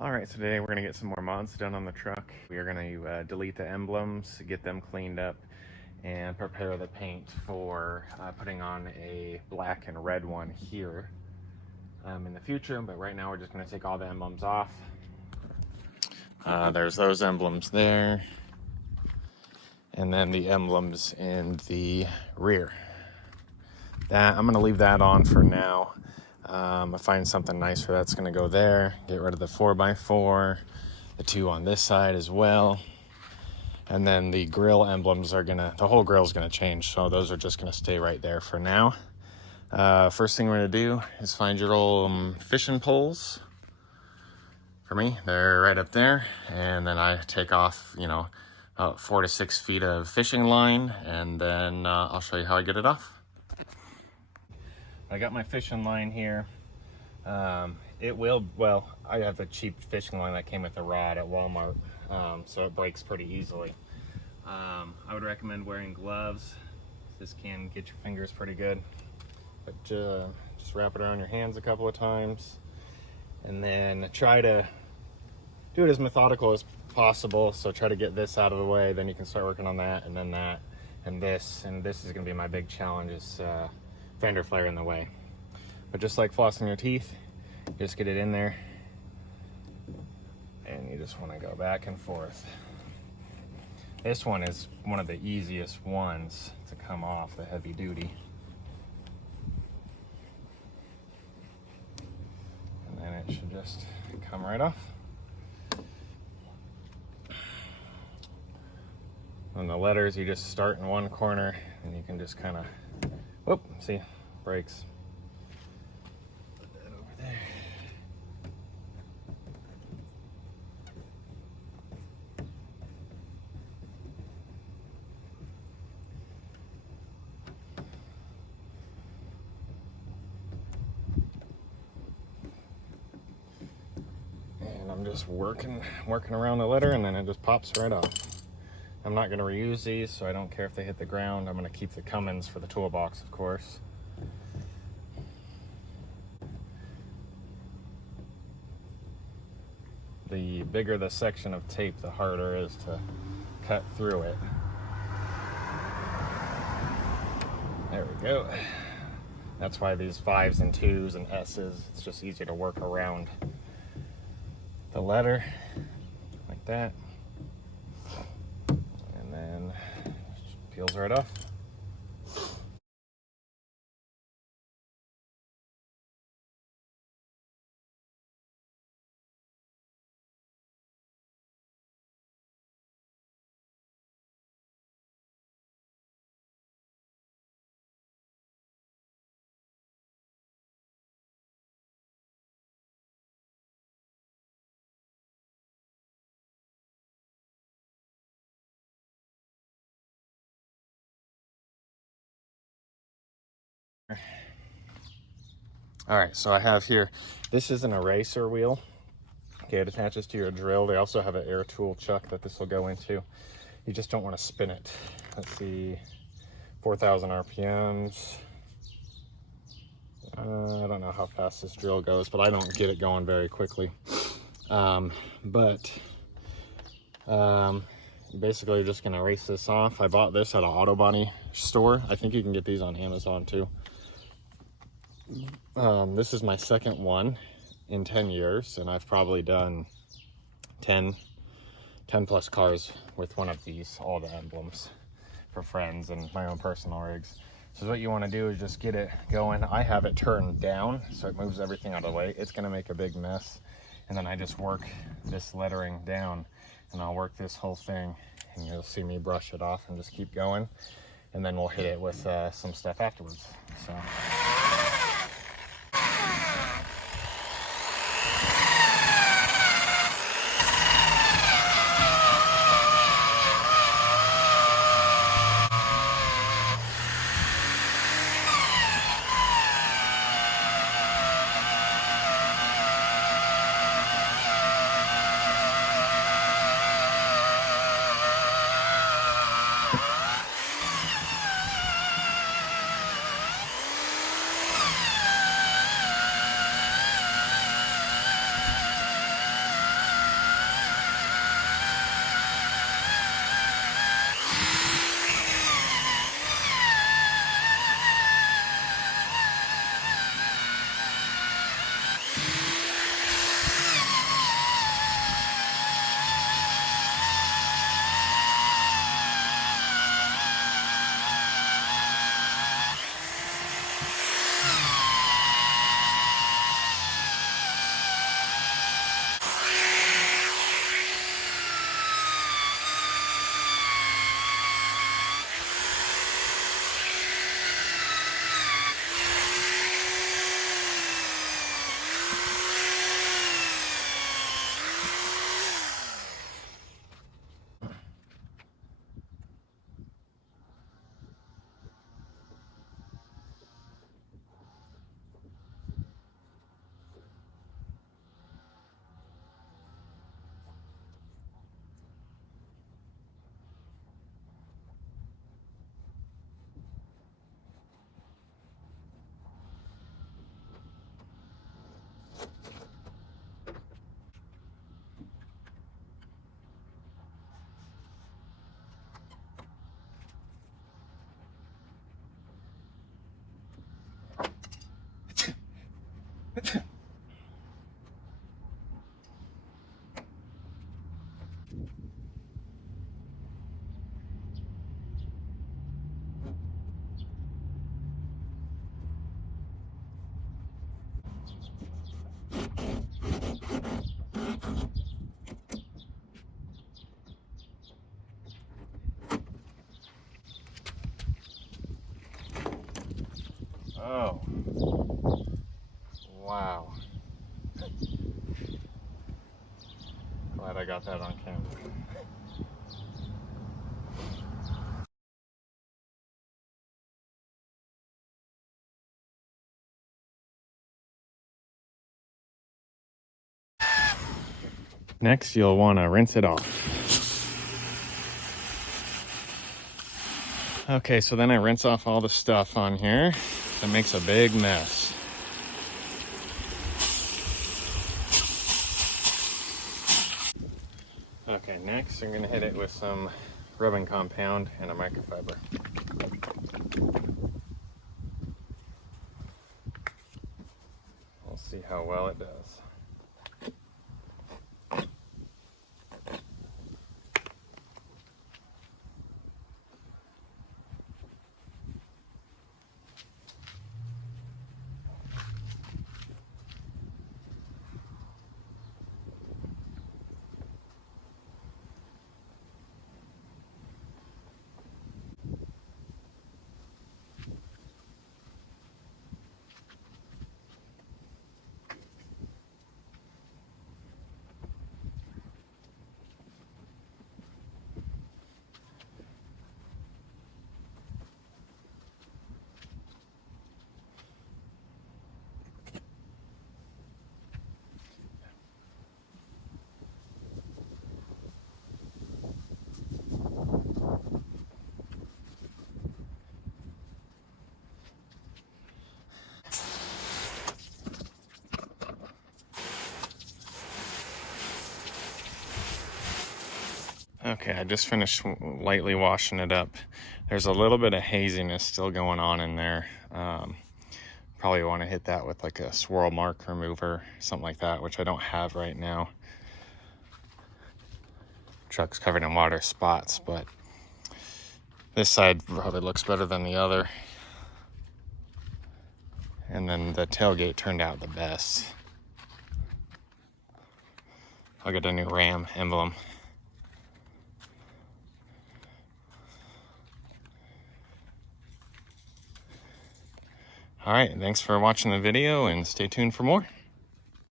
Alright, so today we're going to get some more mods done on the truck. We are going to delete the emblems, get them cleaned up, and prepare the paint for putting on a black and red one here in the future. But right now we're just going to take all the emblems off. There's those emblems there, and then the emblems in the rear. I'm going to leave that on for now. I find something nicer that's going to go there. Get rid of the 4x4, the two on this side as well. And then the grill emblems are the whole grill is going to change. So those are just going to stay right there for now. First thing we're going to do is find your old fishing poles. For me, they're right up there. And then I take off, about 4 to 6 feet of fishing line. And then I'll show you how I get it off. I got my fishing line here. I have a cheap fishing line that came with a rod at Walmart, so it breaks pretty easily. I would recommend wearing gloves. This can get your fingers pretty good, but just wrap it around your hands a couple of times, and then try to do it as methodical as possible. So try to get this out of the way, then you can start working on that, and then that, and this is going to be my big challenge, is fender flare in the way. But just like flossing your teeth, just get it in there, and you just want to go back and forth. This one is one of the easiest ones to come off, the heavy duty. And then it should just come right off. On the letters, you just start in one corner, and you can just kind of, whoop, see, breaks. Put that over there. And I'm just working around the letter, and then it just pops right off. I'm not going to reuse these, so I don't care if they hit the ground. I'm going to keep the Cummins for the toolbox, of course. The bigger the section of tape, the harder it is to cut through it. There we go. That's why these 5s and 2s and S's, it's just easier to work around the letter like that. And then it peels right off. All right, so I have here, this is an eraser wheel. Okay, it attaches to your drill. They also have an air tool chuck that this will go into. You just don't want to spin it. Let's see, 4,000 RPMs. I don't know how fast this drill goes, but I don't get it going very quickly. Basically you're just gonna erase this off. I bought this at an auto body store. I think you can get these on Amazon too. This is my second one in 10 years, and I've probably done 10 plus cars with one of these, all the emblems for friends and my own personal rigs. So what you want to do is just get it going. I have it turned down so it moves everything out of the way. It's going to make a big mess, and then I just work this lettering down, and I'll work this whole thing, and you'll see me brush it off and just keep going, and then we'll hit it with some stuff afterwards. So Oh, wow. Glad I got that on camera. Next, you'll want to rinse it off. Okay, so then I rinse off all the stuff on here. That makes a big mess. Okay, next I'm gonna hit it with some rubbing compound and a microfiber. We'll see how well it does. Okay, I just finished lightly washing it up. There's a little bit of haziness still going on in there. Probably want to hit that with like a swirl mark remover, something like that, which I don't have right now. Truck's covered in water spots, but this side probably looks better than the other. And then the tailgate turned out the best. I'll get a new Ram emblem. All right, thanks for watching the video and stay tuned for more.